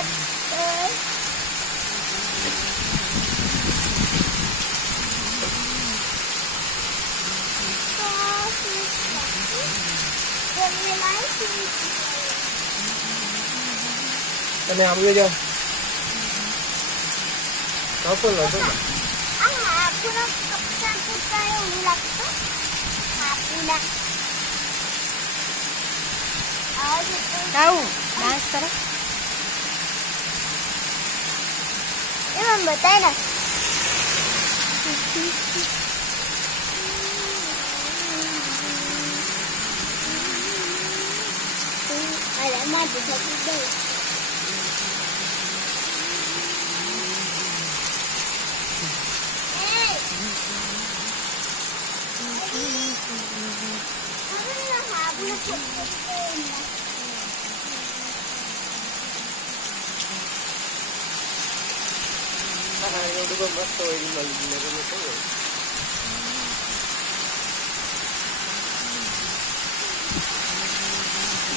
Anh em nghe chưa? Có phương là tốt. Đâu? Đang sao đấy? Emang betul nak? Ada madu satu deh. Itu kan betul ini lagi betul.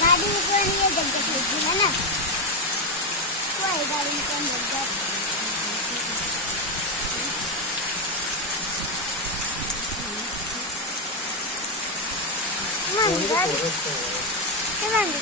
गाड़ी को नहीं जगह लगी है ना, कोई गाड़ी को जगह Emang di